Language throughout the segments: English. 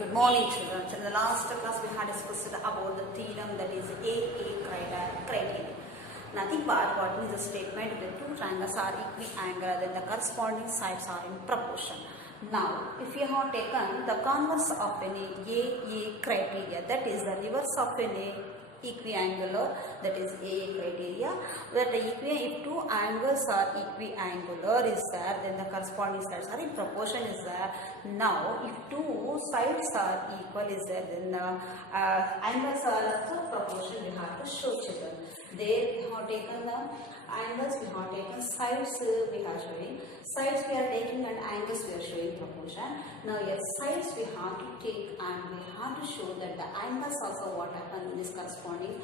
Good morning, children. In the last class, we had discussed about the theorem that is AA criterion. Nothing but what is the statement when two triangles are equiangular, then the corresponding sides are in proportion. Now, if you have taken the converse of an AA criteria, that is the reverse of an equiangular, that is AA criteria, that if two angles are equiangular is there, then the corresponding sides are in proportion is there. Now, if two sides are equal is there, then the angles are also proportion we have to show children. There we have taken the angles, we have taken sides, we are showing sides, we are taking, and angles we are showing proportion. Now here sides we have to take and we have to show that the angles also what happen in this corresponding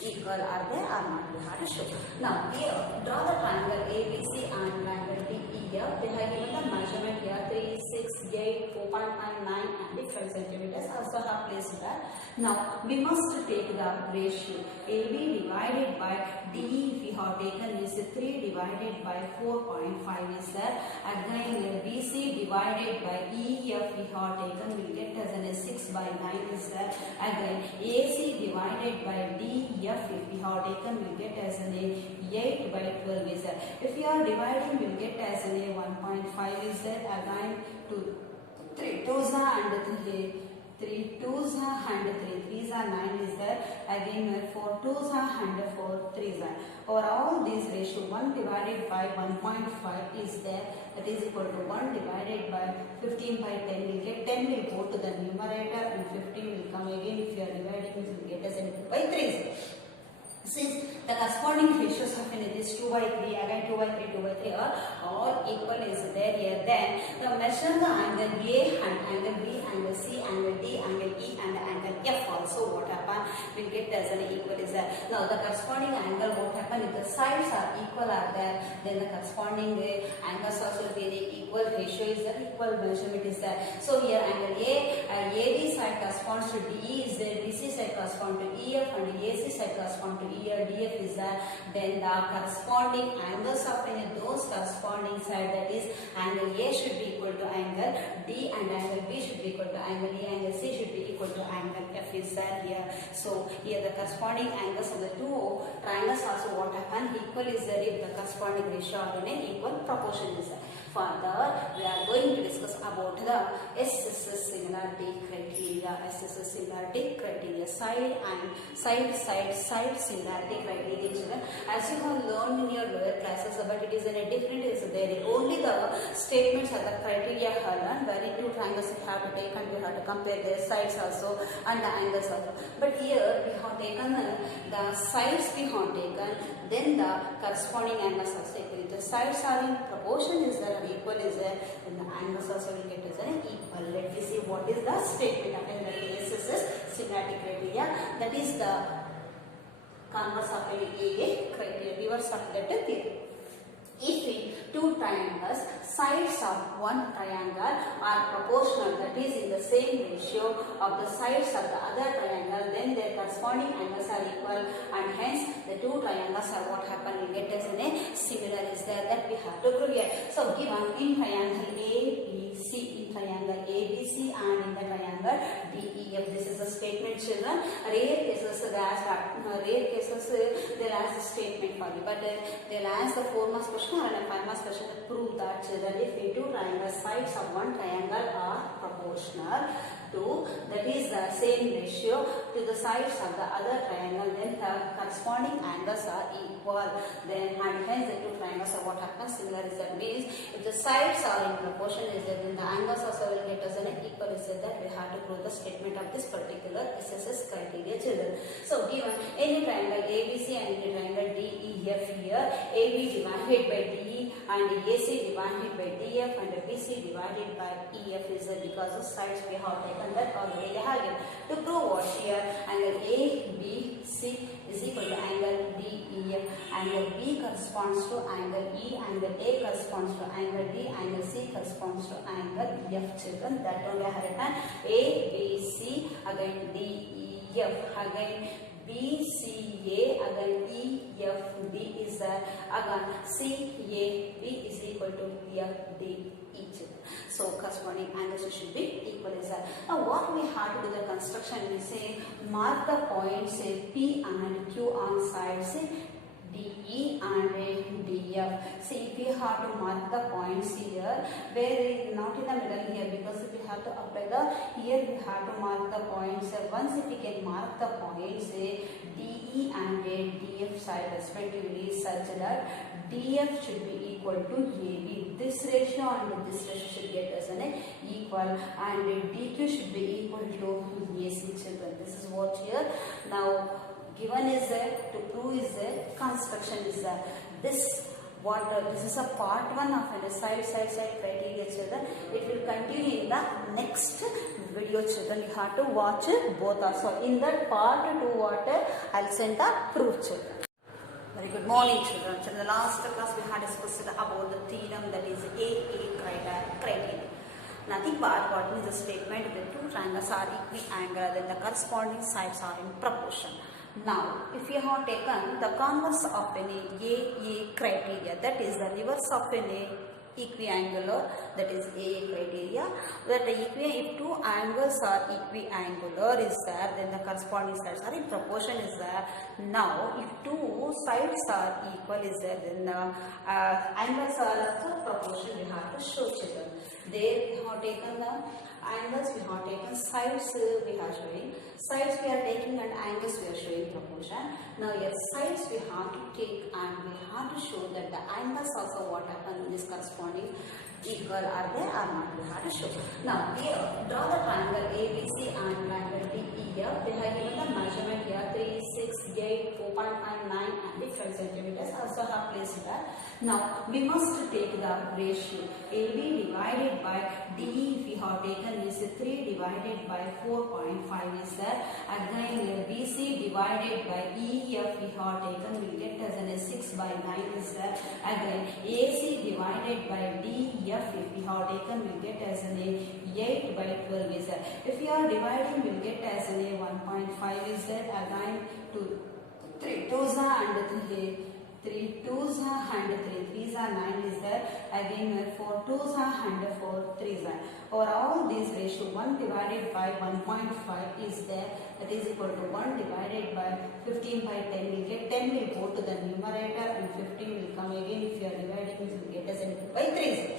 equal are there or not, we have to show. Now here draw the triangle ABC and triangle DEF. They have given the measurement here 3, 6, 8, 4.5, 9 and different centimeters also have placed there. Now we must take the ratio AB divided by DE we have taken is 3 divided by 4.5 is there. Again BC divided by EF we have taken will get as an 6 by 9 is there. Again AC divided by DF if we have taken will get as an 8 by 12 is there. If we are dividing will get as an 1.5 is there. Again 3 2s and 3 2s and 3 3s are 9 is there. Again 4 2s and 4 3s are. Over all these ratio 1 divided by 1.5 is there, that is equal to 1 divided by 15 by 10 will get 10 will go to the numerator and 15 will come again. If you are dividing it will get as 2 by 3. Since the corresponding ratios of this 2 by 3, again 2 by 3, 2 by 3 are all equal is there here, then the measure the angle A and angle B, angle C, angle D, angle E and angle F also what happen will get as an equal is there. Now the corresponding angle what happen if the sides are equal are there, then the corresponding angles also will be the equal ratio is there, equal measurement is there. So here angle AB side corresponds to DE is there, BC side corresponds to EF and AC side corresponds to here DF is there, then the corresponding angles of those corresponding side, that is angle A should be equal to angle D and angle B should be equal to angle E, angle C should be equal to angle F is there here. So here the corresponding angles of the two triangles also what happen equal is there if the corresponding ratio are in an equal proportion is there. Further, we are going to discuss about the SSS similarity criteria. SSS similarity criteria, side similarity criteria. Children, as you have learned in your lower classes, but it is in a different. Is there only the statements are the criteria have learned. Where two triangles you have to take and you have to compare their sides also and the angles also. But here we have taken the sides we have taken, then the corresponding angles are taken. If the sides are in proportion is there, equal is there, then the angles also will get as an equal. Let me see what is the statement of the SSS similarity criteria, that is the converse of an AA criteria, reverse of that theory. If two triangles, sides of one triangle are proportional, that is in the same ratio of the sides of the other triangle, then their corresponding angles are equal and hence the two triangles are what happen will get as a similar is there, that we have to prove here. So given in triangle ABC, in triangle ABC and in the triangle DEF, this is a statement children. Rare cases they'll ask the statement for you, but they'll ask the 4 marks question and a 5 marks question to prove that children if two triangle sides of one triangle are proportional to, that is the same ratio to the sides of the other triangle, then the corresponding angles are equal, then and hence the two triangles are what happens similar is that means if the sides are in proportion is that then the angles also will get as an equal is that we have to prove the statement of this particular SSS criteria children. So given any triangle ABC and any triangle DEF here, AB divided by DE and AC divided by DF and BC divided by EF is because of sides we have taken that already have given. To prove what here, angle ABC is equal to angle DEF, angle B corresponds to angle E, angle A corresponds to angle D, angle C corresponds to angle F children. That only I have written ABC, again DEF, again BCA, again EFD is again CAB is equal to FD each. So corresponding angles should be equal is Now what we have to do the construction, we say mark the points say P and Q on sides DE and DF. See, if we have to mark the points here, where it is not in the middle here, because if we have to apply the, here we have to mark the points. Once if we can mark the points DE and DF side respectively, such that DF should be equal to AB. This ratio and this ratio should get us an equal, and DQ should be equal to AC children. This is what here. Now given is there, to prove is there, construction is there. This is a part 1 of a side criteria children. It will continue in the next video children. You have to watch both also. In that part 2 what I'll send the proof children. Very good morning children. In the last class we had discussed about the theorem that is AA criteria. Nothing but what means the statement that two triangles are equiangular, then the corresponding sides are in proportion. Now, if you have taken the converse of an AA criteria, that is the reverse of an equiangular, that is AA criteria, where the if two angles are equiangular is there, then the corresponding sides are in proportion is there. Now, if two sides are equal is there, then the angles are also proportion we have to show children. There we have taken the angles, we have taken sides, we are showing sides, we are taking, and angles we are showing proportion. Now yes, sides we have to take and we have to show that the angles also what happen in this corresponding equal are there or not, we have to show. Now here draw the triangle ABC and triangle DEF. They have given the measurement here 3, 6, 8, 4.59 and different centimeters also have placed that. Now we must take the ratio AB divided by DE. We have taken is 3 divided by 4.5 is there. Again BC divided by EF we have taken, we get as an 6 by 9 is there. Again AC divided by DF if we have taken, we get as an 8 by 12 is there. If you are dividing, we will get as an 1.5 is there. Again 3 2s and 3 2s and 3 3s are 9 is there. Again 4 2s and 4 3s are. Overall this ratio 1 divided by 1.5 is there, that is equal to 1 divided by 15 by 10. We get 10 will go to the numerator and 15 will come again. If you are dividing, we will get as 2 by 3.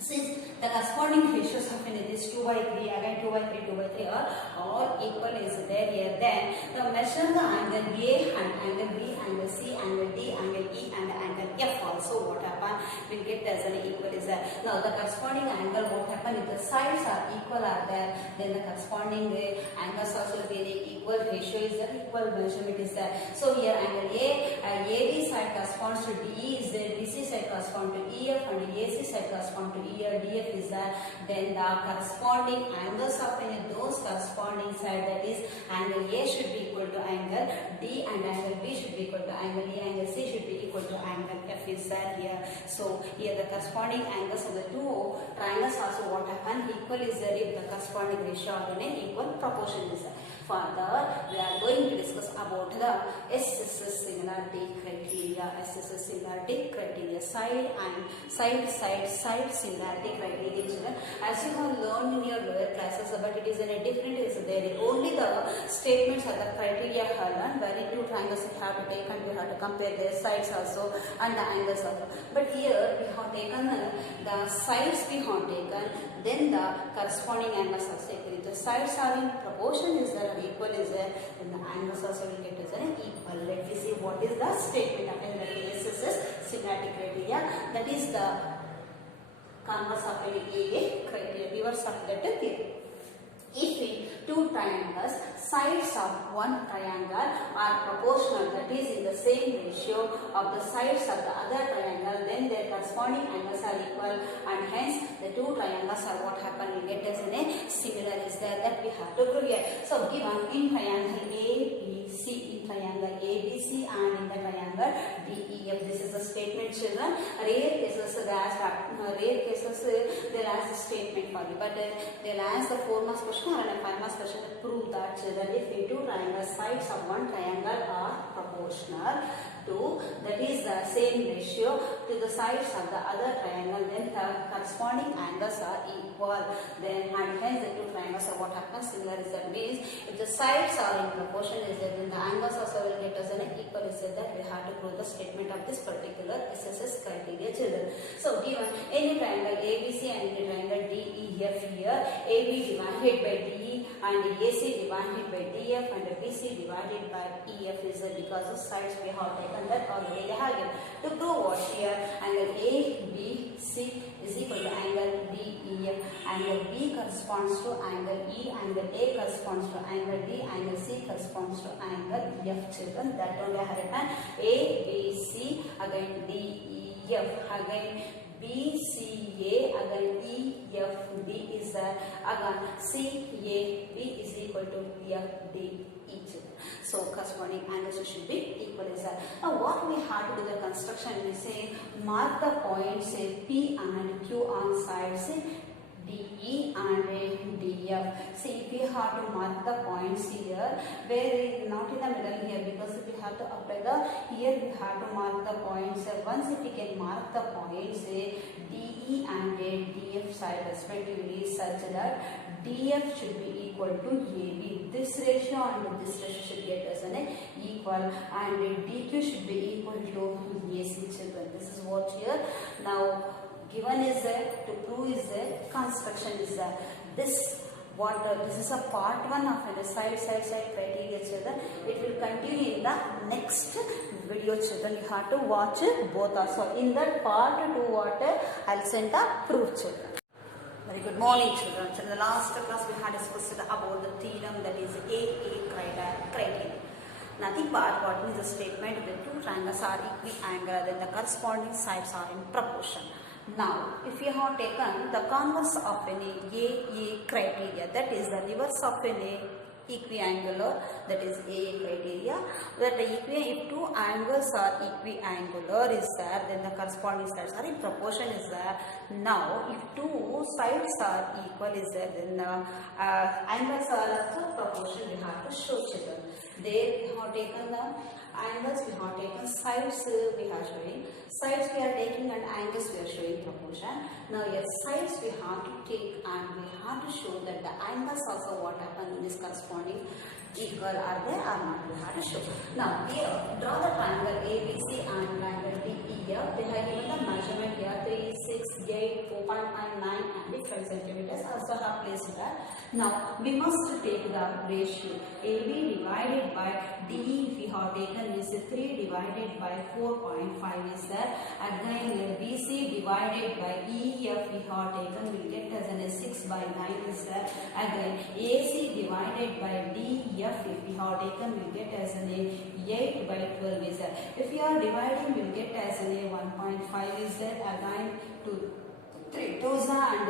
Since the corresponding ratios of this 2 by 3, again 2 by 3, 2 by 3 are all equal is there here, then measure the angle A and angle B, angle C, angle D, angle E and angle F also what happen, will get as an equal is there. Now the corresponding angle what happen, if the sides are equal are there, then the corresponding angles also will be the equal ratio is there, equal measurement is there. So here angle AB side corresponds to DE is there, BC side corresponds to EF and AC side corresponds to here DF is there. Then the corresponding angles of those corresponding side, that is angle A should be equal to angle D and angle B should be equal to angle E, angle C should be equal to angle F is there here. So here the corresponding angles of the two triangles also what happen, equal is there if the corresponding ratio are in an equal proportion is there. Further, we are going to discuss about the SSS similarity criteria. SSS similarity criteria, side similarity criteria children. As you have learned in your lower classes, but it is in a different is there. Only the statements or the criteria have learned, where two triangles you have to take and you have to compare their sides also and the angles also. But here we have taken the sides we have taken, then the corresponding angles are taken. If the sides are in proportion is there, equal is there, then the angles also will get as an equal. Let me see what is the statement of the SSS similarity criteria. That is the converse of an AA criteria, reverse of that theory. If two triangles, sides of one triangle are proportional, that is in the same ratio of the sides of the other triangle, then their corresponding angles are equal, and hence the two triangles are what happen, we get as a similar is there, that we have to prove here. So given in triangle ABC, in triangle ABC and in the triangle DEF, this is the statement children. Rare cases they'll ask a statement for you, but they'll ask the 4 marks question or a 5 marks question to prove that children, if the two triangle sides of one triangle are proportional to, that is the same ratio to the sides of the other triangle, then the corresponding angles are equal, then and hence the two triangles are is that means if the sides are in proportion is that then the angles also will get us an equal is that we have to prove the statement of this particular SSS criteria children. So given any triangle ABC and the triangle DEF here, AB divided by DE and AC divided by DF and BC divided by EF is because of sides we have taken that already they have given. To prove what here angle ABC is equal to angle DEF, angle B corresponds to angle E, angle A corresponds to angle D, angle C corresponds to angle F children. That only I have written ABC again DEF again BCA again EFB is there again CAB is equal to FDE. So corresponding angles should be equal is that. Now what we have to do the construction, we say mark the points say P and Q on sides say DE and DF. See if we have to mark the points here where not in the middle here because if we have to apply the here we have to mark the points. Once if we can mark the points say DE and DF side respectively such that DF should be equal to AB. This ratio and this ratio should get us an equal and DQ should be equal to AC children. This is what here now given is there to prove is there construction is there. This is a part 1 of the side criteria children. It will continue in the next video children. You have to watch both also. In that part 2 what I'll send the proof children. Very good morning children. So in the last class we had discussed about the theorem that is AA criterion. Nothing but what means the statement when two triangles are equiangular then the corresponding sides are in proportion. Now, if you have taken the converse of an AA criteria, that is the reverse of an equiangular, that is AA criteria, that if two angles are equiangular is there, then the corresponding sides are in proportion is there. Now, if two sides are equal is there, then the angles are also proportion we have to show children. There we have taken the angles, we have taken sides, we are showing sides we are taking and angles we are showing proportion. Now here sides we have to take and we have to show that the angles also what happened in this corresponding equal are there or not we have to show. Now here draw the triangle ABC and triangle DEF. They have given the measurement here 3, 6, 8, 4.9 and 5 centimeters also have placed that. Now we must take the ratio AB divided by DE we have taken is 3 divided by 4.5 is there. Again BC divided by EF we have taken will get as an 6 by 9 is there. Again AC divided by DF if we have taken will get as an 8 by 12 is there. If we are dividing will get as an 1.5 is there. Again 3 2s and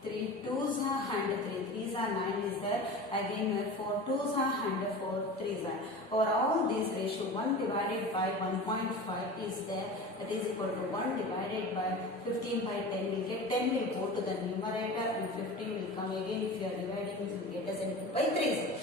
3 2s and 3 3s are 9 is there. Again 4 2s and 4 3s are. For all these ratio 1 divided by 1.5 is there, that is equal to 1 divided by 15 by 10 will get 10 will go to the numerator and 15 will come again. If you are dividing it will get as an by 3.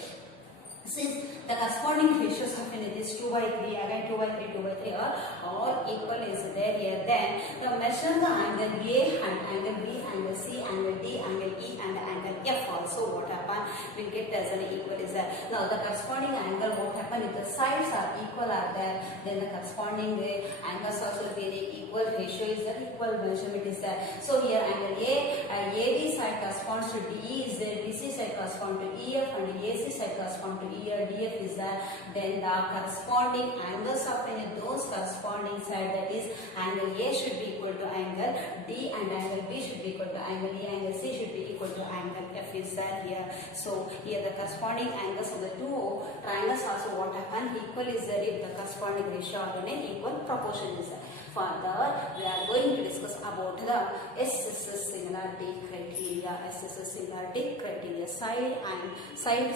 Since the corresponding ratios of this 2 by 3 again 2 by 3 2 by 3 are all equal is there here, then you measure the angle A and angle B, angle C, angle D, angle E and angle F also what happen will get as an equal is there. Now the corresponding angle what happen if the sides are equal are there, then the corresponding angles also will be equal ratio is there, equal measurement is there. So here angle AB side corresponds to DE is there, BC side corresponds to EF and AC side corresponds to DF is there. Then the corresponding angles of those corresponding side, that is angle A should be equal to angle D and angle B should be equal to angle E, angle C should be equal to angle F is there here. So here the corresponding angles of the two triangles also what happen equal is there if the corresponding ratio are in an equal proportion is there. Further, we are going to discuss about the SSS similarity criteria. SSS similarity criteria, side and side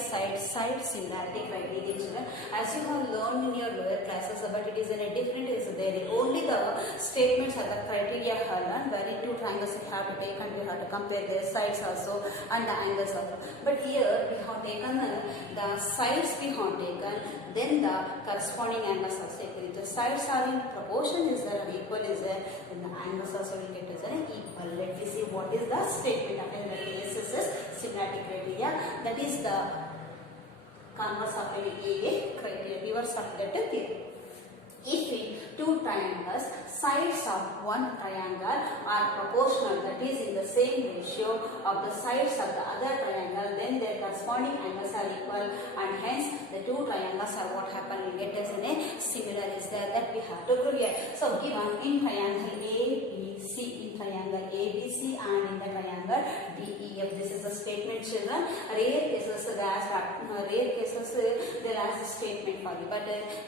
similarity criteria. As you have learned in your lower classes, but it is in a different is there. Only the statements are the criteria have learned. Where two triangles you have to take and you have to compare their sides also and the angles also. But here we have taken the sides we have taken, then the corresponding angles are taken. If the sides are in proportion is there, equal is there, then the angles also will get as an equal. Let me see what is the statement of the SSS similarity criteria. criteria, that is the converse of an AA criteria, reverse of that theory. If in two triangles, sides of one triangle are proportional, that is in the same ratio of the sides of the other triangle, then their corresponding angles are equal, and hence the two triangles are what happen, we get as a similar is there, that we have to prove here. So given in triangle ABC, in triangle ABC and in the triangle DEF, this is a statement, children. Rare cases they'll ask a statement for you, but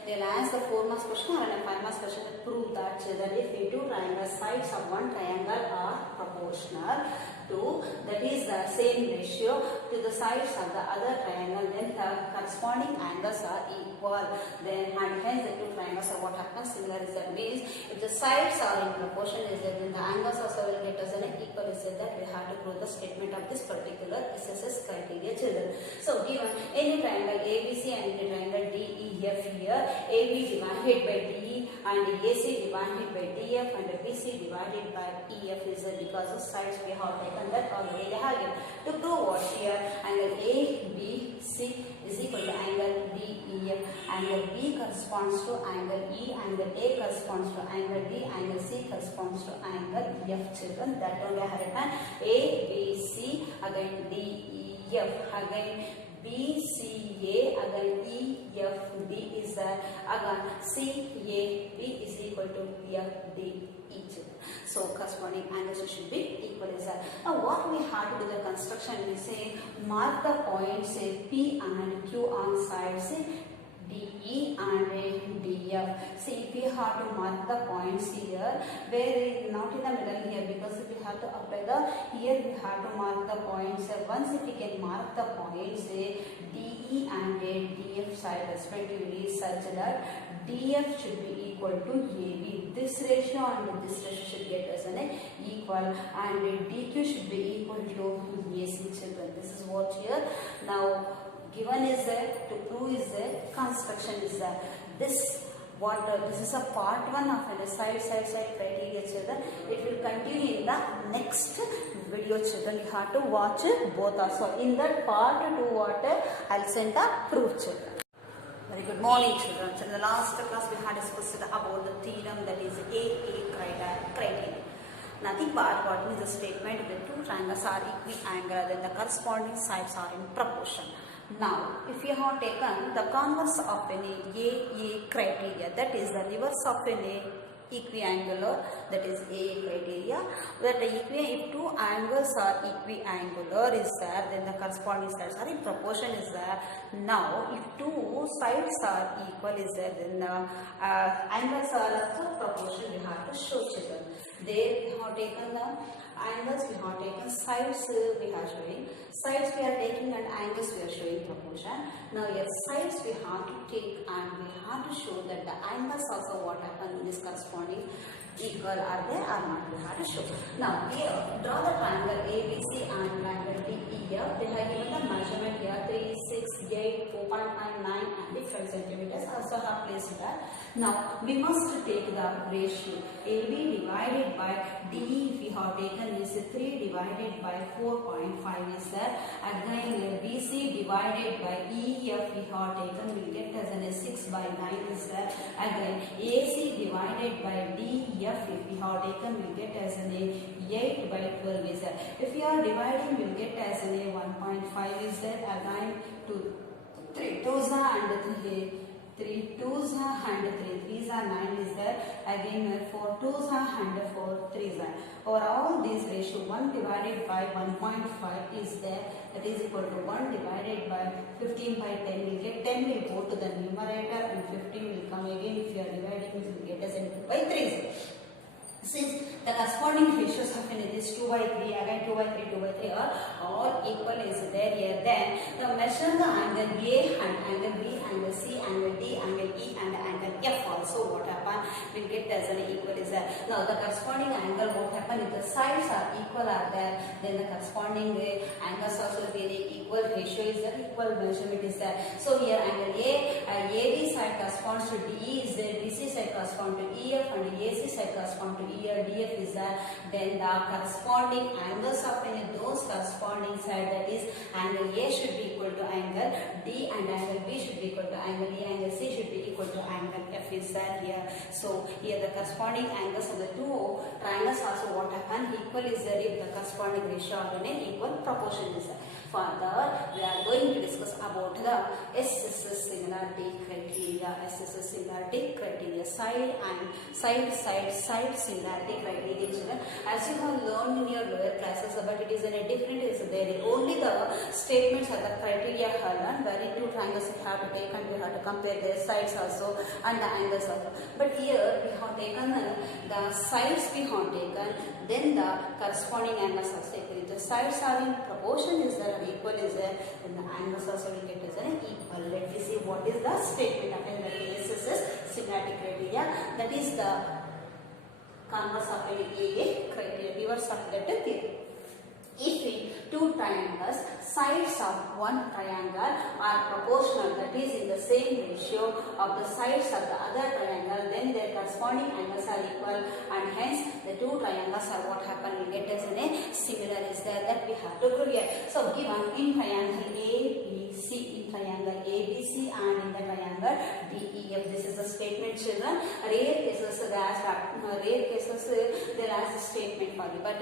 they'll ask the 4 marks question or a 5 marks question to prove that, children, if the two triangle sides of one triangle are proportional to, that is the same ratio to the sides of the other triangle, then the corresponding angles are equal. Then and hence the two triangles are what happens, similar is that, means if the sides are in proportion is that, then the angles also will get us an equal is that we have to prove the statement of this particular SSS criteria, children. So given any triangle ABC and any triangle DEF here, AB divided by DE and AC divided by DF and BC divided by EF is because of sides we have taken that already have given. To prove what here, angle ABC is equal to angle DEF, angle B corresponds to angle E, angle A corresponds to angle D, angle C corresponds to angle F, children. That only I have written ABC, again DEF, again BCA, again EFB is there, again CAB is equal to FD each. So corresponding angles should be equal is that. Now what we have to do the construction, we say mark the points say P and Q on sides DE and DF. See, if we have to mark the points here, where not in the middle here, because if we have to apply the, here we have to mark the points. Once if we can mark the points DE and DF side respectively, such that DF should be equal to AB. This ratio and this ratio should get us an equal, and DQ should be equal to AC, children. This is what here. Now given is there, to prove is there, construction is there. This is a part 1 of the side criteria, children. It will continue in the next video, children. You have to watch both also. In that part 2 I'll send the proof, children. Very good morning, children. So in the last class we had discussed about the theorem, that is AA criteria. Nothing but what means the statement when two triangles are equiangular, then the corresponding sides are in proportion. Now, if you have taken the converse of an AA criteria, that is the reverse of an equiangular, that is AA criteria, that if two angles are equiangular is there, then the corresponding sides are in proportion is there. Now, if two sides are equal is there, then the angles are also proportion we have to show, children. There we have taken the angles, we have taken sides, we are showing sides, we are taking, and angles we are showing proportion. Now here sides we have to take and we have to show that the angles also what happen in this corresponding equal are there or not, we have to show. Now here draw the triangle ABC and triangle DEF. They have given the measurement here 3, 6, 8, 4.9 and different centimeters also have placed that. Now we must take the ratio AB divided by DE, if we have taken is 3 divided by 4.5 is there. Again BC divided by EF we have taken, we get as an 6 by 9 is there. Again AC divided by DF if we have taken, we get as an 8 by 12 is there. If we are dividing, we will get as an 1.5 is there. Again 3 2s and 3 2s and 3 3s are 9 is there. Again 4 2s and 4 3s are. Over all these ratio 1 divided by 1.5 is there, that is equal to 1 divided by 15 by 10 will get 10 will go to the numerator and 15 will come again. If you are dividing, it will get as an 2 by 3. Since the corresponding ratios of this 2 by 3, again 2 by 3, 2 by 3 are all equal is there here, then now measure the angle A and angle B, angle C, angle D, angle E and angle F also what happen, will get as an equal is there. Now the corresponding angle what happen, if the sides are equal are there, then the corresponding angles also will be equal ratio is there, equal measurement is there. So here angle AB side corresponds to DE is there, BC side corresponds to EF, and AC side corresponds to EF, DF is there. Then the corresponding angles of those corresponding side, that is angle A should be equal to angle D, and angle B should be equal to angle E, angle C should be equal to angle F is there here. So here the corresponding angles of the two triangles also what happen, equal is there if the corresponding ratio are in an equal proportion is there. Further, we are going to discuss about the SSS similarity criteria. SSS similarity criteria, side similarity criteria, children. As you have learned in your lower classes, but it is in a different, is there only the statements are the criteria are learned, where in two triangles we have to take and we have to compare their sides also and the angles also. But here we have taken the sides we have taken, then the corresponding angles are taken. If the sides are in proportion is there, equal is there, then the angles also will get as an equal. Let me see what is the statement of the SSS similarity criteria. That is the converse of AA criteria, reverse of that theory. If in two triangles, sides of one triangle are proportional, that is in the same ratio of the sides of the other triangle, then their corresponding angles are equal, and hence the two triangles are what happen, we get as a similar is there, that we have to prove here. So given in triangle ABC, in triangle ABC and in the triangle DEF, this is a statement, children. Rare cases they ask they'll ask the statement for you, but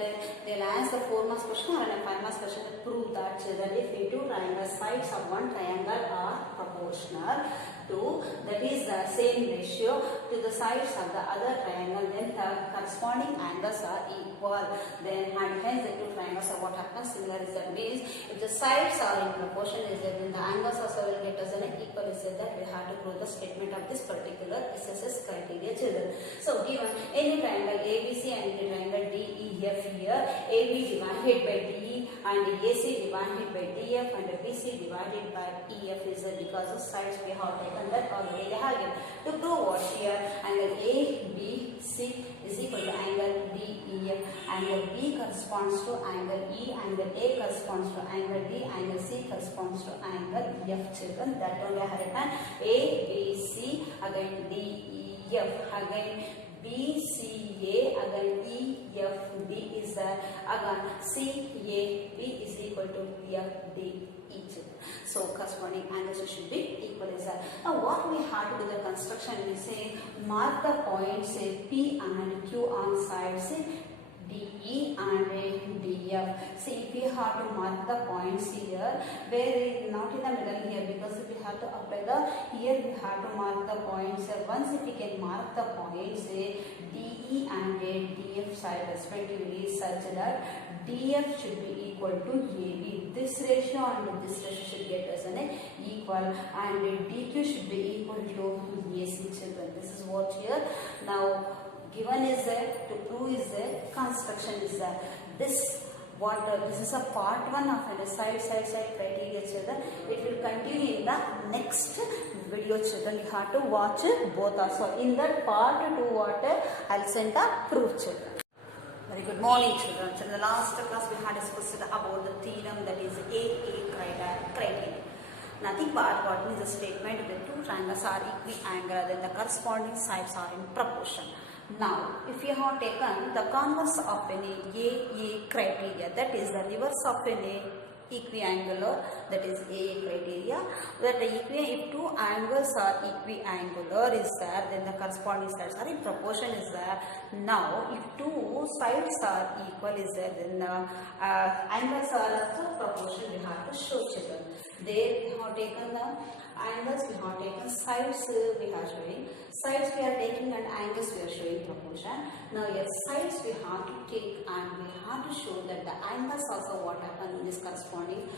they'll ask the 4 marks question or a 5 marks question to prove that, children, if in two triangles, sides of one triangle are proportional to, that is the same ratio to the sides of the other triangle, then the corresponding angles are equal. Then and hence the two triangles are what happens, similar is that, means if the sides are in proportion is that, then the angles also will get us an equal is that we have to prove the statement of this particular SSS criteria, children. So given any triangle ABC and any triangle DEF here, AB divided by DE and AC divided by DF and BC divided by EF is because of sides we have taken that already have given. To prove what here, angle ABC is equal to angle DEF, angle B corresponds to angle E, angle A corresponds to angle D, angle C corresponds to angle F, children. That one we have written ABC, again DEF, again BCA, again EFB is there, again CAB is equal to FD each. So corresponding angles should be equal is that. Now what we have to do the construction, we say mark the points say P and Q on sides DE and DF. See, if you have to mark the points here, where not in the middle here, because if you have to apply the, here we have to mark the points. Once if we can mark the points DE and DF side respectively, such that DF should be equal to AB. This ratio and this ratio should get us an equal, and DQ should be equal to AC, children. This is what here. Now given is there, to prove is there, construction is there. This is a part 1 of the side criteria, children. It will continue in the next video, children. You have to watch both also. In that part 2 I'll send the proof, children. Very good morning, children. So in the last class we had discussed about the theorem, that is AA criteria. Nothing but what means the statement that two triangles are equiangular, then the corresponding sides are in proportion. Now, if you have taken the converse of an AA criteria, that is the reverse of an equiangular, that is AA criteria, that if two angles are equiangular is there, then the corresponding sides are in proportion is there. Now, if two sides are equal is there, then the angles are also proportional, we have to show, children. There we have taken the angles, we have taken sides, we are showing sides, we are taking, and angles we are showing proportion. Now here sides we have to take and we have to show that the angles also what happen in this corresponding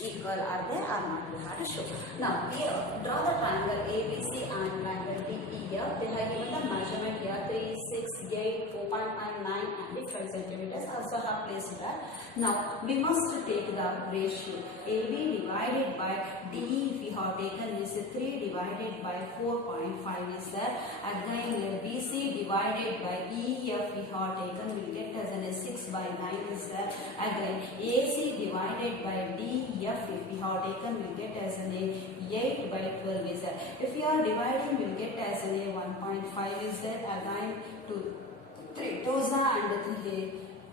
equal, are they or not, we have to show. Now here draw the triangle ABC and triangle DE. here they have given the measurement here 3, 6, 8, 4.5, 9 and the 5 centimeters also have placed here. Now we must take the ratio AB divided by DE we have taken is 3 divided by 4.5 is there. Again BC divided by EF we have taken will get as an 6 by 9 is there. Again AC divided by DF if we have taken will get as an 8 by 12 is there. If we are dividing we'll get as an 1.5 is there. Again 3 2s and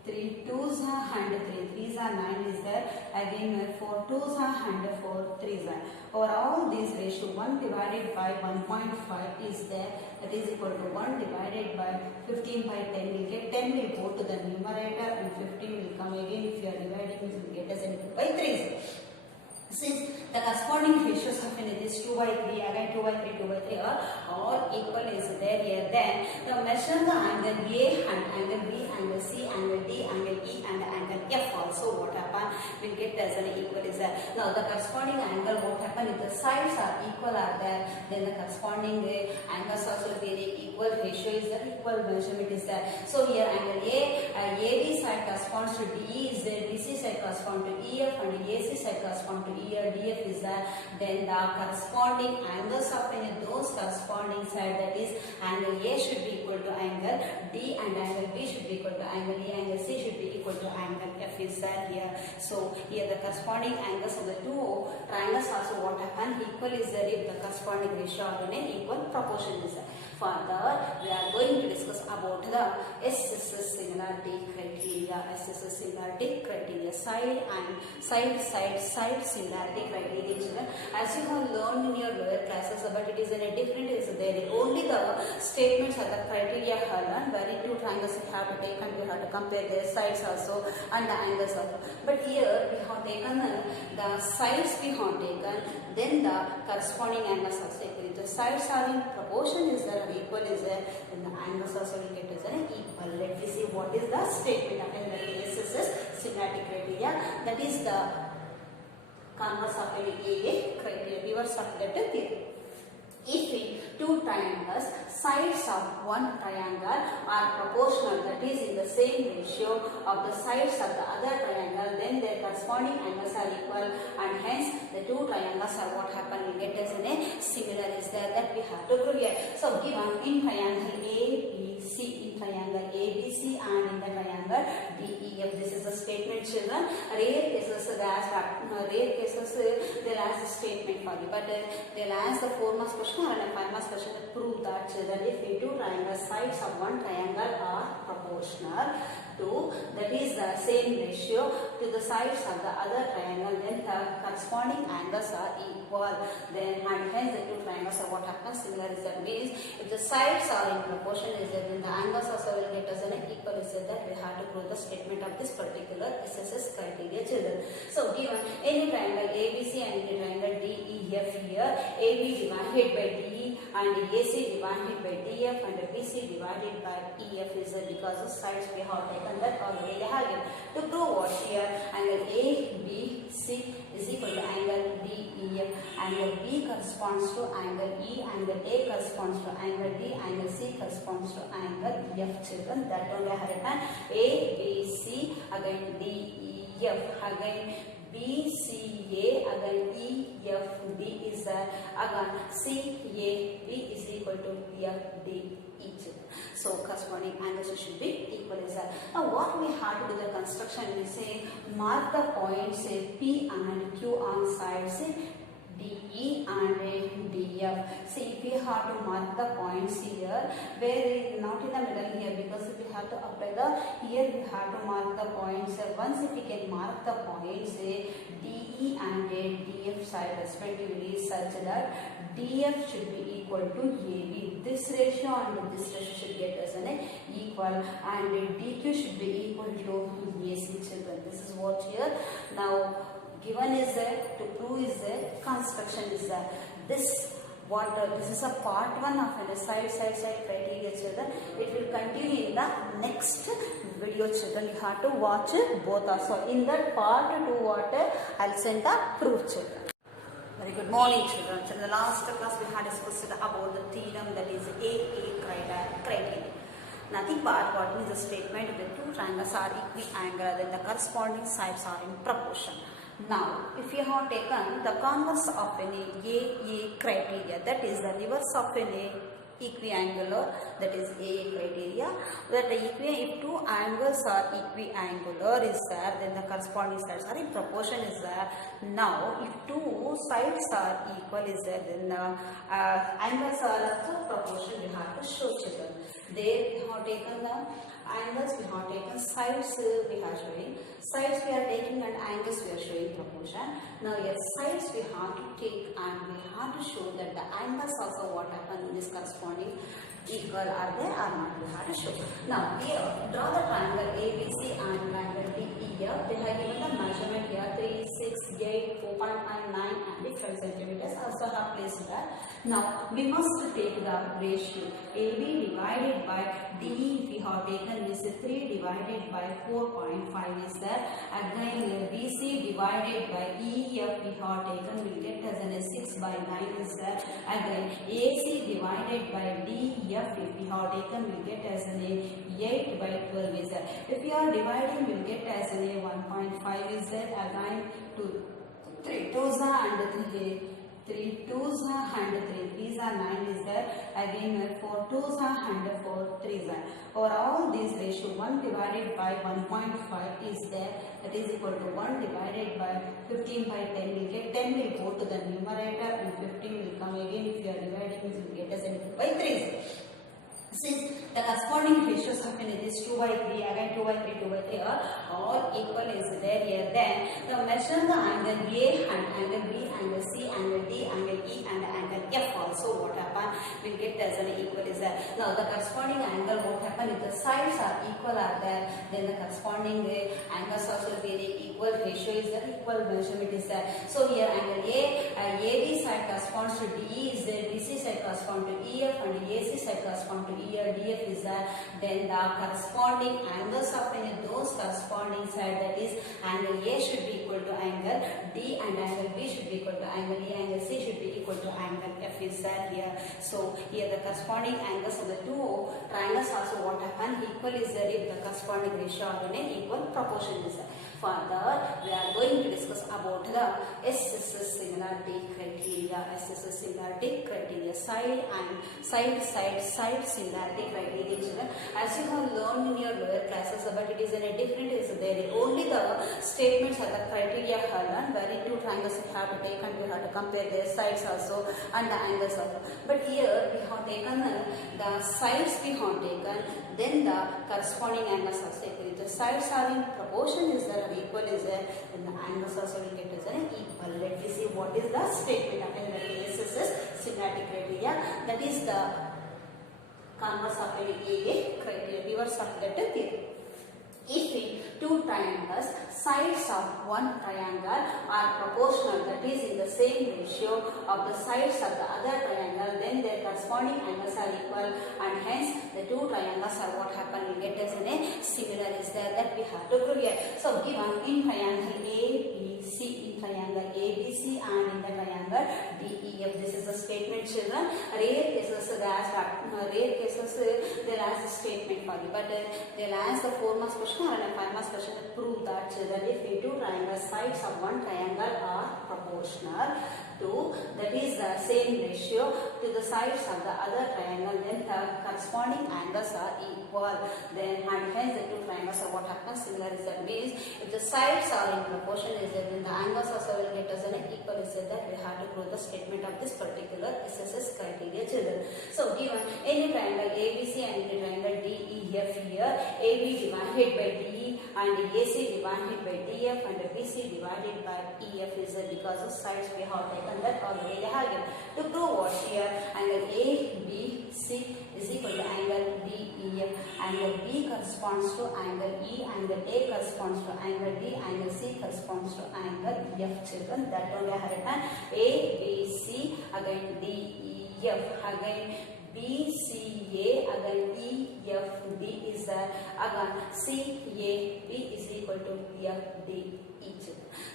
3 2s and 3 3s are 9 is there. Again 4 2s and 4 3s are. Overall this ratio 1 divided by 1.5 is there. That is equal to 1 divided by 15 by 10 will get 10 will go to the numerator and 15 will come again. If you are dividing it will get as an equal by 3. Since the corresponding ratios of this 2 by 3, again 2 by 3, 2 by 3 are all equal is there here, then now measure the angle A and angle B, angle C, angle D, angle E and angle F also what happen will get as an equal is there. Now the corresponding angle what happen if the sides are equal are there, then the corresponding angles also will be the equal ratio is there, equal measurement is there. So here angle A, AB side corresponds to DE is there, BC side corresponds to EF and AC side corresponds to here DF is there. Then the corresponding angles of those corresponding side, that is angle A should be equal to angle D and angle B should be equal to angle E, angle C should be equal to angle F is there here. So here the corresponding angles of the two triangles also what happen equal is there if the corresponding ratio are in an equal proportion is there. Further we are going to discuss about the SSS similarity criteria. SSS similarity criteria, side similarity criteria children. As you have learned in your lower classes, but it is in a different is there. Only the statements are the criteria have learned. Where two triangles we have to take and we have to compare their sides also and the angles also. But here we have taken the sides we have taken, then the corresponding angles also. If the sides are in proportion is there or equal is there, then the angles also will get as an equal. Let me see what is the statement of the SSS similarity criteria. That is the converse of AA criteria, reverse of that theory. If two triangles, sides of one triangle are proportional, that is in the same ratio of the sides of the other triangle, then their corresponding angles are equal and hence the two triangles are what happen will get as a similar is there, that we have to prove here. So given in triangle ABC, in triangle ABC and in the triangle DEF, this is a statement children. Rare cases they'll ask the statement for you, but they'll ask the 4 marks question or a 5 marks question to prove that children if two triangle sides of one triangle are proportional to, that is the same ratio to the sides of the other triangle, then the corresponding angles are equal. Then and hence the two triangles are what happens similar is that means if the sides are in proportion is that then the angles also will get as an equal is that we have to prove the statement of this particular SSS criteria children. So given any triangle ABC and any triangle DEF here, AB divided by DE and AC divided by DF and BC divided by EF is because of sides we have taken that already have given. To prove what here, angle ABC is equal to angle DEF, angle B corresponds to angle E, angle A corresponds to angle D, angle C corresponds to angle F children. That only I have written ABC, again DEF, again BCA, again EFB is again CAB is equal to FD each. So corresponding angles should be equal as that. Now what we have to do the construction, we say mark the points say P and Q on sides DE and DF. See, if we have to mark the points here, where not in the middle here, because if we have to apply the, here we have to mark the points. Once if we can mark the points DE and DF side respectively such that DF should be equal to AB. This ratio and this ratio should get as an equal, and DQ should be equal to AC children. This is what here. Now given is to prove is construction is this is a part 1 of the side criteria children. It will continue in the next video children. You have to watch both also. In that part 2 I'll send the proof children. Very good morning, children. So in the last class we had discussed about the theorem that is AA criterion. Nothing but what means the statement with two triangles are equiangular, then the corresponding sides are in proportion. Now, if you have taken the converse of an AA criteria, that is the reverse of an equiangular, that is AA criteria, that if two angles are equiangular is there, then the corresponding sides are in proportion is there. Now, if two sides are equal is there, then the angles are also proportion we have to show children. There we have taken the angles, we have taken sides, we are showing sides, we are taking, and angles we are showing proportion. Now here sides we have to take and we have to show that the angles also what happen in this corresponding equal are there or not, we have to show. Now here draw the triangle ABC and triangle DEF. They have given the measurement here 3, 6, 8, 4.5, 9 and 5 centimeters. Also have placed that. Now we must take the ratio AB divided by DE we have taken is 3 divided by 4.5 is there. Again BC divided by EF we have taken will get as an 6 by 9 is there. Again AC divided by DEF if we have taken will get as an 8 by 12 is there. If we are dividing we will get as an 1.5 is there. Again 3 2s and 3 2s and 3 3s are 9 is there. Again 4 2s and 4 3s are. For all these ratio 1 divided by 1.5 is there, that is equal to 1 divided by 15 by 10 will get 10 will go to the numerator and 15 will come again. If you are dividing it will get as an 2 by 3. Since the corresponding ratios of it is 2 by 3, again 2 by 3, 2 by 3 are all equal is there here, then the measure the angle A and angle B, angle C, angle D, angle E and angle F also what happen will get as an equal is there. Now the corresponding angle what happen if the sides are equal are there, then the corresponding angles also will be the equal ratio is there, equal measurement is there. So here angle AB side corresponds to DE is there, BC side corresponds to EF and AC side corresponds to here DF is there, then the corresponding angles of any those corresponding side, that is angle A should be equal to angle D and angle B should be equal to angle E, angle C should be equal to angle F is there here. So here the corresponding angles of the two triangles also what happen equal is there if the corresponding ratio are in an equal proportion is there. Further, we are going to discuss about the SSS similarity criteria. SSS similarity criteria, side similarity criteria. Children, as you have learned in your lower classes, but it is in a different. Is there only the statements are the criteria have learned. Where two triangles we have to take and we have to compare their sides also and the angles also. But here we have taken the sides we have taken, then the corresponding angles are taken. If the sides are in proportion is there, equal is there, then the angles also will get as an equal. Let me see what is the statement of the SSS similarity criteria. That is the converse of an AA criteria, reverse of that theory. If two triangles, sides of one triangle are proportional, that is in the same ratio of the sides of the other triangle, then their corresponding angles are equal and hence the two triangles are what happen will get as a similar is there, that we have to prove here. So given in triangle ABC, in triangle ABC and in the triangle DEF, this is a statement children. Rare cases they'll ask the statement for you, but they'll ask the 4 marks question and a 5 marks question to prove that children if two triangle sides of one triangle are proportional to, that is the same ratio to the sides of the other triangle, then the corresponding angles are equal, then and hence the two triangles are what happens similar is that means if the sides are in proportion is that then the angles also will get as an equal is that we have to prove the statement of this particular SSS criteria children. So given any triangle ABC and any triangle DEF here, AB divided by DE and AC divided by DF and BC divided by EF is because of sides we have taken that already they have given. To prove what here, angle ABC is equal to angle DEF, angle B corresponds to angle E, angle A corresponds to angle D, angle C corresponds to angle F children. That one we have written ABC, again DEF, again BCA, again EFD is there, again CAB is equal to FD each.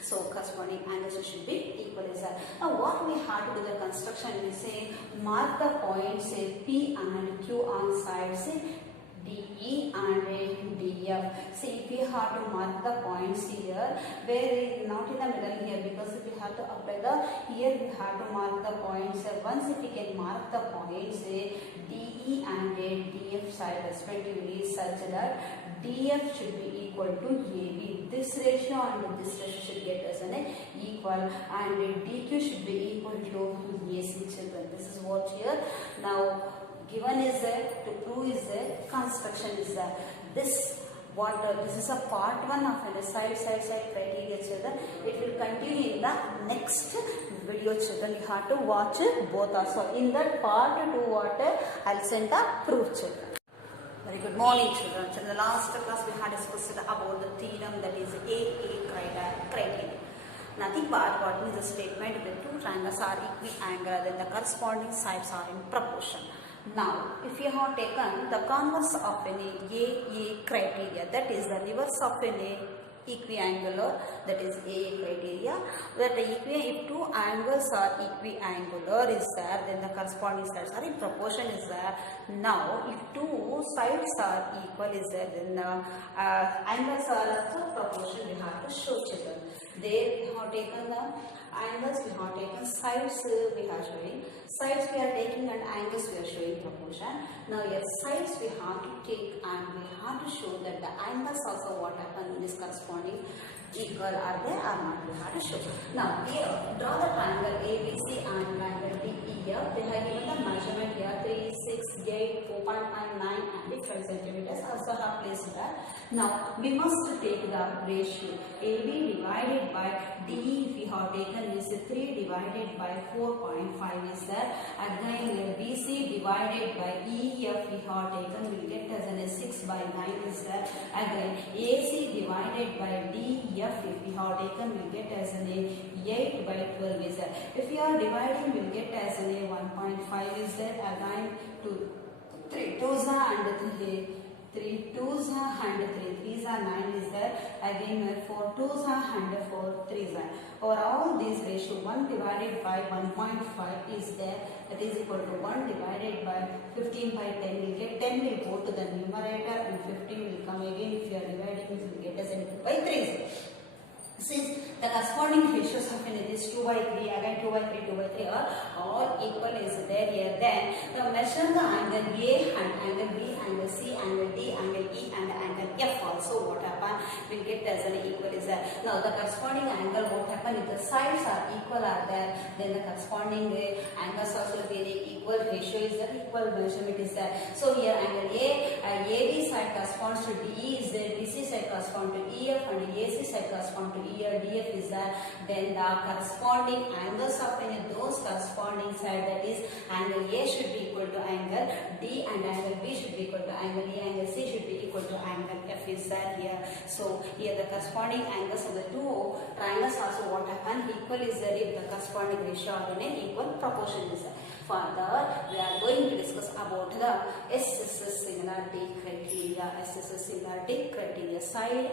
So corresponding angles should be equal is there. Now what we have to do the construction, we say mark the points say P and Q on sides DE and DF. See, if we have to mark the points here, where not in the middle here, because if we have to apply the, here we have to mark the points. Once if we can mark the points DE and DF side respectively, such that DF should be equal to AB. This ratio and this ratio should get us an equal, and DQ should be equal to AC children. This is what here. Now given is there, to prove is there, construction is there. This is a part 1 of the side criteria children. It will continue in the next video children. You have to watch both also. In that part 2 I'll send the proof children. Very good morning children. In the last class we had discussed about the theorem that is AA criteria. Nothing but what is the statement when two triangles are equiangular, then the corresponding sides are in proportion. Now, if you have taken the converse of an AA criteria, that is the reverse of an equiangular, that is AA criteria, where if two angles are equiangular is there, then the corresponding sides are in proportion is there. Now, if two sides are equal is there, then the angles are also proportion we have to show children. There we have taken the angles, we have taken sides, we are showing sides, we are taking, and angles we are showing proportion. Now here sides we have to take and we have to show that the angles also what happen in this corresponding equal are there or not, we have to show. Now here draw the triangle ABC and triangle DEF. They have given the measurement here 3, 6, 8, 4.5, 9 and 5 centimeters. Also have placed that. Now we must take the ratio AB divided by DE. We have taken is 3 divided by 4.5 is there. Again BC divided by EF we have taken, we get as an 6 by 9 is there. Again AC divided by DEF if we have taken, we get as an 8 by 12 is there. If we are dividing, we will get as an 1.5 is there. Again 3 2s and 3 2s and 3 3s are 9 is there. Again 4 2s and 4 3s are. Over all these ratio 1 divided by 1.5 is there, that is equal to 1 divided by 15 by 10 will get 10 will go to the numerator and 15 will come again. If you are dividing, we will get as an 2 by 3. Since the corresponding ratios of this 2 by 3, again 2 by 3, 2 by 3 are all equal is there here, then the measure the angle A and angle B, angle C, angle D, angle E and angle F also what happen will get as an equal is there. Now the corresponding angle what happen if the sides are equal are there, then the corresponding angles also will be the equal ratio is there, equal measurement is there. So here angle AB side corresponds to DE is there, BC side corresponds to EF and AC side corresponds to here DF is there. Then the corresponding angles of those corresponding side, that is angle A should be equal to angle D and angle B should be equal to angle E, angle C should be equal to angle F is there here. So here the corresponding angles of the two triangles also what happen equal is there if the corresponding ratio are in an equal proportion is there. Further, we are going to discuss about the SSS similarity criteria. SSS similarity criteria, side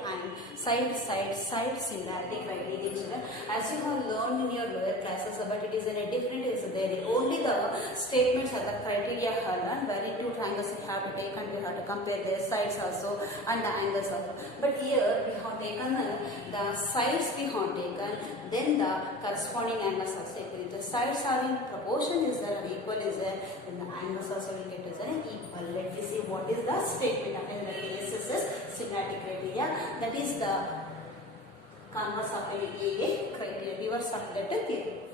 similarity criteria children. As you have learned in your lower classes, but it is in a different is there. Only the statements are the criteria have learned. Where two triangles you have to take and you have to compare their sides also and the angles also. But here we have taken the sides we have taken, then the corresponding angles are taken. If the sides are in proportion is there, equal is there, then the angles also will get as an equal. Let me see what is the statement of the SSS similarity criteria. That is the converse of an AA criteria, reverse of that theory.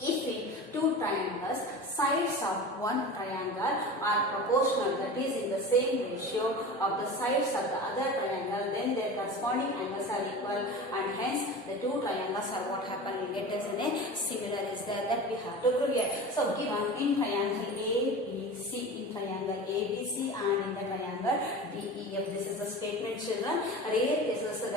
If two triangles, sides of one triangle are proportional, that is in the same ratio of the sides of the other triangle, then their corresponding angles are equal, and hence the two triangles are what happen will get as a similar is there, that we have to prove here. So given in triangle ABC, in triangle ABC and in the triangle DEF, this is the statement children. Rare cases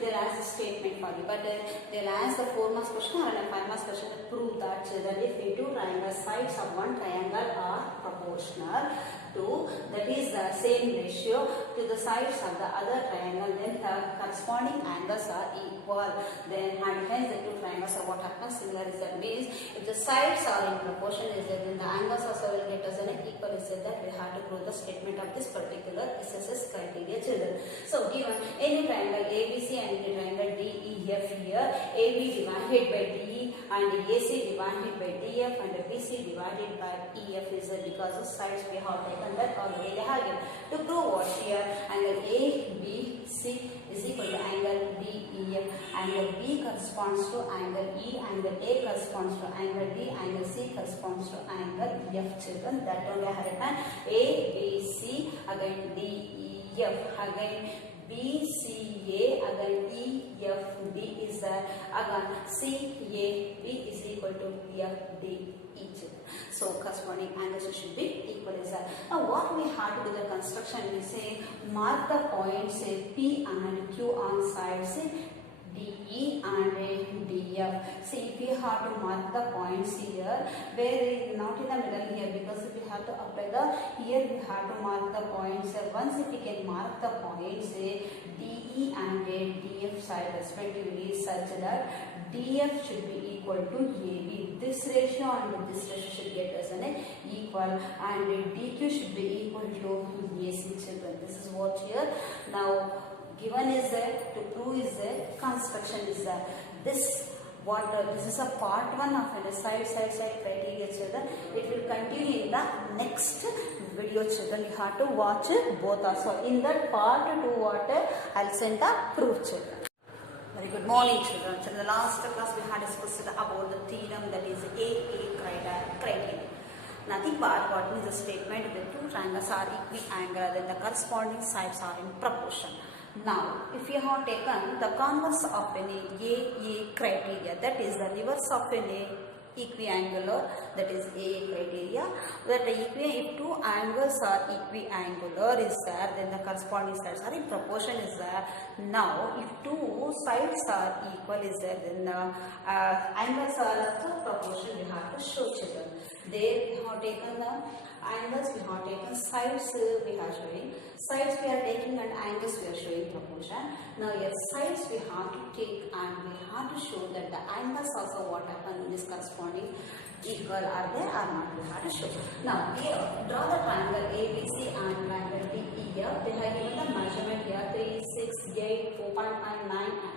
there are a statement for you, but there are the 4 marks question or a 5 marks question to prove that children if two triangle sides of one triangle are proportional to, that is the same ratio to the sides of the other triangle, then the corresponding angles are equal. Then and given is the two triangles, so what happens? Similar is that means if the sides are in proportion is that, then the angles also will get us an equal is that we have to prove the statement of this particular SSS criteria, children. So given any triangle ABC and any triangle DEF here, AB divided by DE and AC divided by DF and BC divided by EF is because of sides we have taken that already they have given. To prove what here, angle ABC is equal to angle DEF, angle B corresponds to angle E, angle A corresponds to angle D, angle C corresponds to angle F, children. That only I have written ABC, again DEF, again BCA, again EFD is there, again CAB is equal to FDE. So corresponding angles should be equal is that. Now what we have to do the construction, we say mark the points say P and Q on sides DE and DF. See, if we have to mark the points here, where not in the middle here, because if we have to apply the, here we have to mark the points. Once if we can mark the points DE and DF side respectively such that DF should be equal to AB. This ratio and this ratio should get us an equal, and DQ should be equal to AC, children. This is what here. Now given is that to prove is that construction is that this is a part 1 of the side criteria, children. It will continue in the next video, children. You have to watch both also. In that part 2 what I'll send the proof, children. Very good morning, children. So in the last class we had discussed about the theorem that is AA criteria. Nothing but what means the statement the two triangles are equiangular, then the corresponding sides are in proportion. Now, if you have taken the converse of an AA criteria, that is the reverse of an equiangular, that is AA criteria, that if two angles are equiangular is there, then the corresponding sides are in proportion is there. Now, if two sides are equal is there, then the angles are of proportion we have to show, children. There we have taken the angles, we have taken sides, we are showing sides, we are taking, and angles we are showing proportion. Now here sides we have to take and we have to show that the angles also what happen in this corresponding equal are there or not, we have to show. Now here draw the triangle ABC and triangle DEF. They have given the measurement here 3, 6, 8, 4.9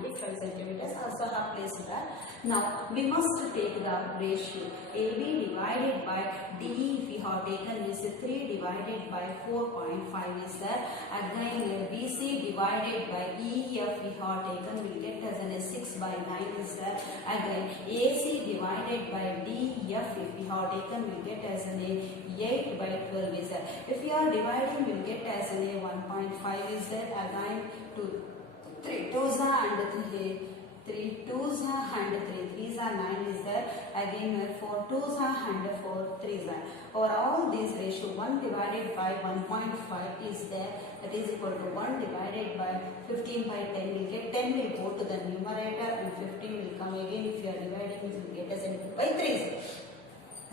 and 5 centimeters. Also have placed that. Now we must take the ratio AB divided by DE. We have taken is 3 divided by 4.5 is there. Again BC divided by EF we have taken, we get as an 6 by 9 is there. Again AC divided by DF if we have taken, we get as an 8 by 12 is there. If we are dividing, we get as an 1.5 is there. Again 3 2s and 3 2s and 3 3s are 9 is there. Again 4 2s and 4 3s are. Over all these ratio 1 divided by 1.5 is there, that is equal to 1 divided by 15 by 10 will get 10 will go to the numerator and 15 will come again. If you are dividing, it will get as an 2 by 3.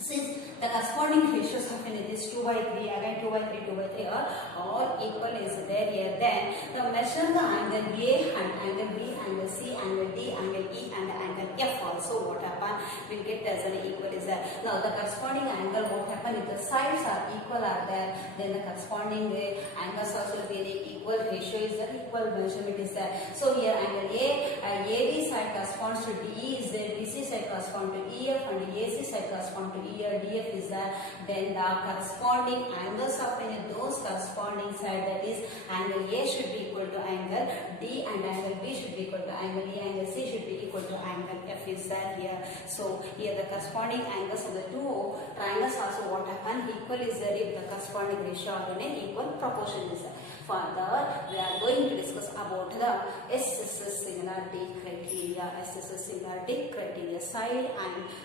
Since the corresponding ratios of this 2 by 3, again 2 by 3, 2 by 3 are all equal is there here, then the measure the angle A and angle B, angle C, angle D, angle E and angle F also what happen will get as an equal is there. Now the corresponding angle what happen if the sides are equal are there, then the corresponding angles also will be the equal ratio is there, equal measurement is there. So here angle AB side corresponds to DE is there, BC side corresponds to EF and AC side corresponds to here DF is there, then the corresponding angles of those corresponding side, that is angle A should be equal to angle D and angle B should be equal to angle E, angle C should be equal to angle F is there here. So here the corresponding angles of the two triangles also what happen equal is there if the corresponding ratio are in an equal proportion is there. Further, we are going to discuss about the SSS similarity criteria. SSS similarity criteria, side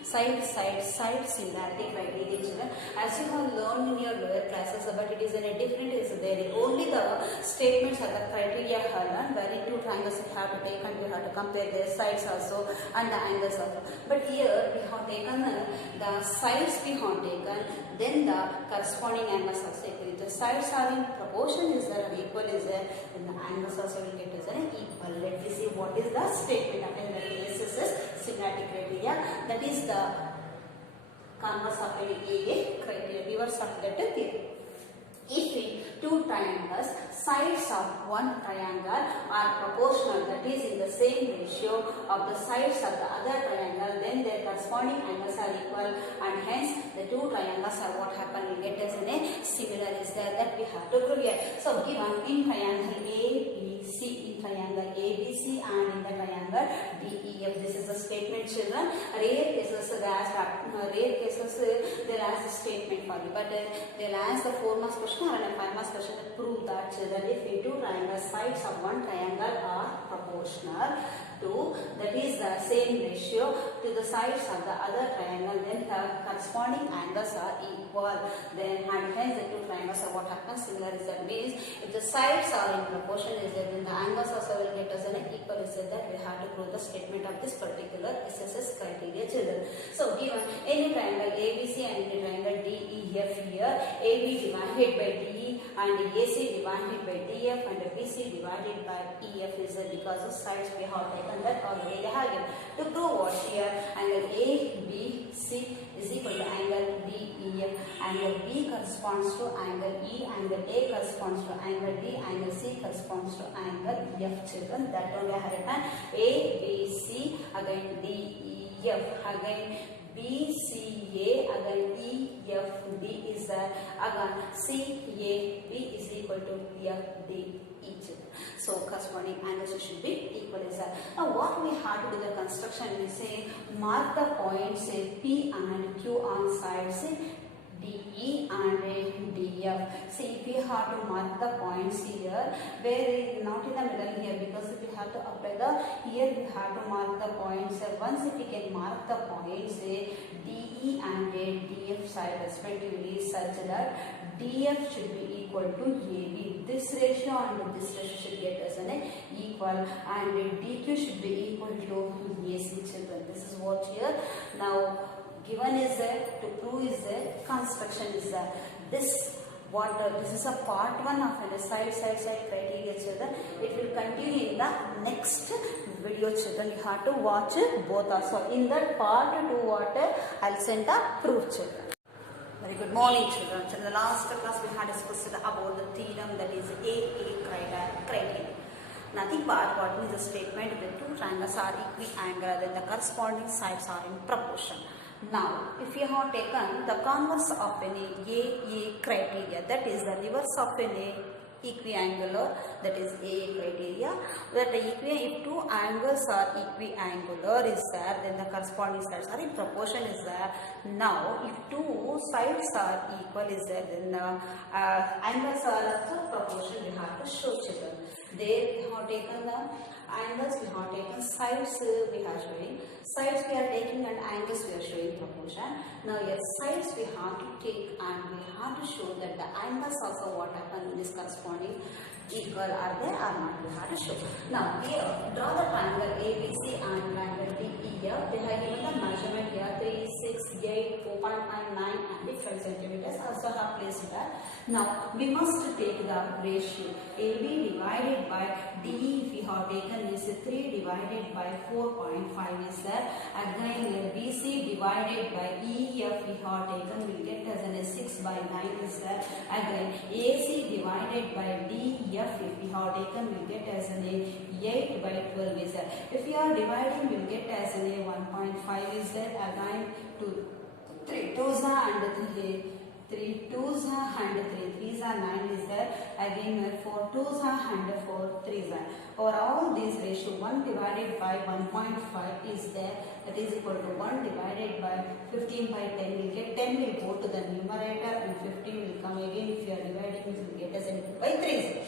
similarity criteria, children. As you have learned in your lower classes, but it is in a different is there. Only the statements are the criteria have learned. Where two triangles you have to take and you have to compare their sides also and the angles also. But here we have taken the sides we have taken, then the corresponding angles also equal. If the sides are in proportion is there, equal is there, then the angles also will get as an equal. Let me see what is the statement of the SSS criteria. That is the converse of any AA criteria, reverse of that theory. If in two triangles, sides of one triangle are proportional, that is in the same ratio of the sides of the other triangle, then their corresponding angles are equal, and hence the two triangles are what happen, we get as a similar is there, that we have to prove here. So given in triangle ABC, in triangle ABC and in the triangle DEF, this is the statement, children. Rare cases they'll ask a statement for you, but they'll ask the 4 marks question or a 5 marks question to prove that, children, if we two triangle sides of one triangle are proportional to, that is the same ratio to the sides of the other triangle, then the corresponding angles are equal. Then and hence the two triangles are what happens, similar is that means if the sides are in proportion is that, then the angles also will get us an equal is that we have to prove the statement of this particular SSS criteria, children. So given any triangle ABC and any triangle DEF here, AB divided by DE and AC divided by DF and BC divided by EF is because of sides we have taken that already again. To prove what here, angle ABC is equal to angle DEF, angle B corresponds to angle E, angle A corresponds to angle D, angle C corresponds to angle F, children. That only I have written ABC, again DEF, again BCA, again EFD is there, again CAB is equal to FD each. So corresponding angles should be equal is there. Now what we have to do the construction, we say mark the points P and Q on sides DE and DF. See, if we have to mark the points here, where not in the middle here, because if we have to apply the, here we have to mark the points. Once if we can mark the points DE and DF side respectively such that DF should be equal to AB. This ratio and this ratio should get us an equal, and DQ should be equal to AC, children. This is what here. Now given is there, to prove is there, construction is there. This is a part 1 of the side criteria, children. It will continue in the next video, children. You have to watch both also. In that part 2 what I'll send the proof, children. Very good morning, children. So in the last class we had discussed about the theorem that is AA criteria. Nothing but what means the statement when two triangles are equiangular, then the corresponding sides are in proportion. Now, if you have taken the converse of an AA criteria, that is the reverse of an equiangular, that is AA criteria, that if two angles are equiangular is there, then the corresponding sides are in proportion is there. Now, if two sides are equal is there, then the angles are also proportion we have to show, children. There we have taken the angles, we have taken sides, we are showing sides, we are taking, and angles we are showing proportion. Now here sides we have to take and we have to show that the angles also what happen in this corresponding equal are there or not, we have to show. Now here draw the triangle ABC and triangle DEF. They have given the measurement here 3, 6, 8, 4.9 and 5 centimeters. Also have placed that. Now we must take the ratio AB divided by DE. If we have taken is 3 divided by 4.5 is there. Again BC divided by EF we have taken, we get as an 6 by 9 is there. Again AC divided by DF if we have taken, we get as an 8 by 12 is there. If we are dividing, we will get as an 1.5 is there. Again 3 2s and 3 2s and 3 3s are 9 is there. Again 4 2s and 4 3s are. For all these ratio 1 divided by 1.5 is there, that is equal to 1 divided by 15 by 10. We get 10 will go to the numerator and 15 will come again. If you are dividing, we will get as an 2 by 3.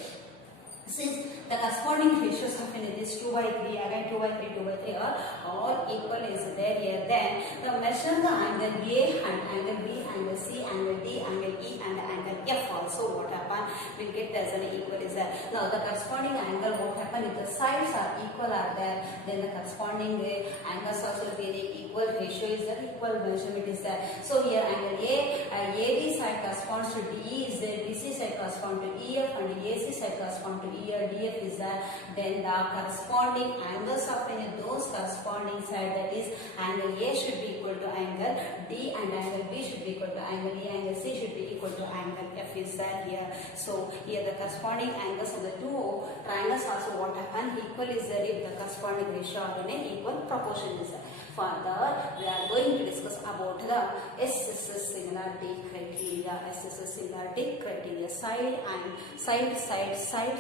Since the corresponding ratios of this 2 by 3, again 2 by 3, 2 by 3 are all equal is there here, then measure the angle A and angle B, angle C, angle D, angle E and angle F also what happen, will get as an equal is there. Now the corresponding angle what happen, if the sides are equal are there, then the corresponding angles also will be an equal ratio. ratio is there, equal measurement is there. So here angle AB side corresponds to DE is there, BC side corresponds to EF, and AC side corresponds to EF, DF is there. Then the corresponding angles of those corresponding side, that is angle A should be equal to angle D, and angle B should be equal to angle E, angle C should be equal to angle F is there here. So here the corresponding angles of the two triangles also what happen, equal is there if the corresponding ratio are in an equal proportion is there. Further, we are going to discuss about the SSS similarity criteria. SSS similarity criteria, side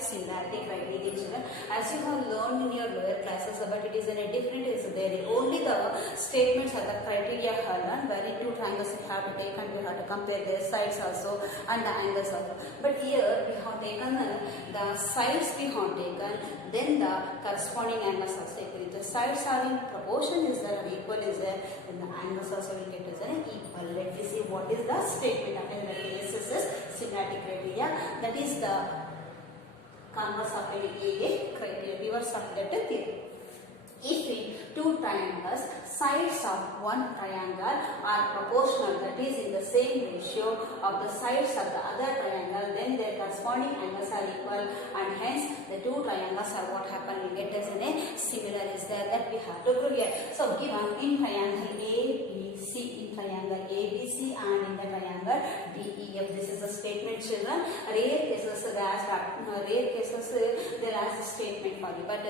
similarity criteria, children. As you have learned in your lower classes, but it is in a different, is there only the statements are the criteria are learned, where in two triangles you have to take and you have to compare their sides also and the angles also. But here we have taken the sides we have taken, then the corresponding angles are taken. If the sides are in proportion is there, equal is there, then the angles also will get as an equal. Let me see what is the statement of the SSS similarity criteria. That is the converse of a AA criteria, reverse of that theory. If in two triangles, sides of one triangle are proportional, that is in the same ratio of the sides of the other triangle, then their corresponding angles are equal, and hence the two triangles are what happen, we get as a similar is there, that we have to prove here. So given in triangle ABC, in triangle ABC and in the triangle DEF, this is a statement, children. Rare cases they'll ask a statement for you, but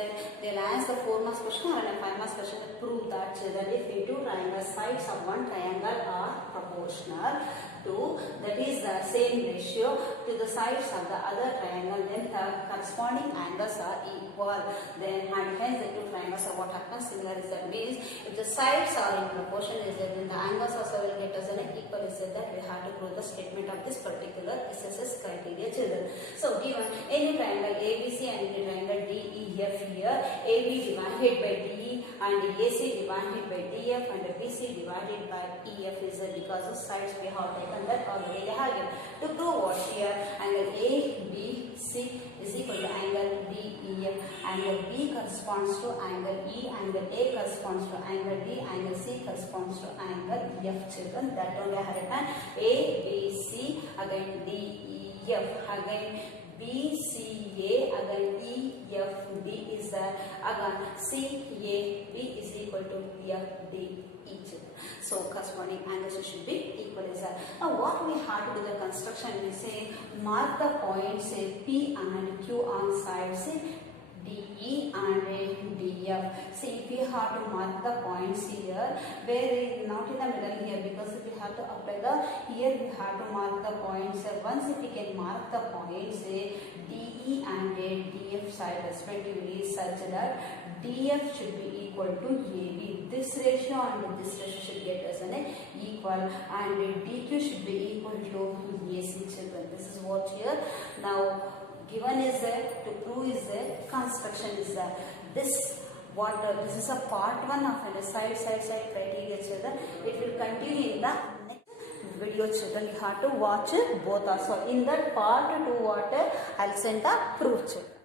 they'll ask the 4 marks question or a 5 marks question to prove that, children, if the two triangle sides of one triangle are proportional to, that is the same ratio to the sides of the other triangle, then the corresponding angles are equal. Then and hence the two triangles are what happens, similar is that means if the sides are in proportion is that, then the angles also will get as an equal is that we have to prove the statement of this particular SSS criteria, children. So given any triangle ABC and any triangle DEF here, AB divided by DE and AC divided by DF and BC divided by EF is because of sides we have taken that already have. To prove what here, angle ABC is equal to angle DEF, angle B corresponds to angle E, angle A corresponds to angle D, angle C corresponds to angle F, children. That only I have written ABC, again DEF, again BCA, again EFB is there, again CAB is equal to FD each. So corresponding angles should be equal is there. Now what we have to do the construction, we say mark the points say P and Q on sides DE and DF. See, if we have to mark the points here, where not in the middle here, because if we have to apply the, here we have to mark the points. Once if we can mark the points DE and DF side respectively such that DF should be equal to AB. This ratio and this ratio should get as an equal, and DQ should be equal to AC, children. This is what here. Now given is there, to prove is there, construction is there. This is a part 1 of the side criteria, children. It will continue in the next video, children. You have to watch both also. In that part 2 I'll send the proof, children.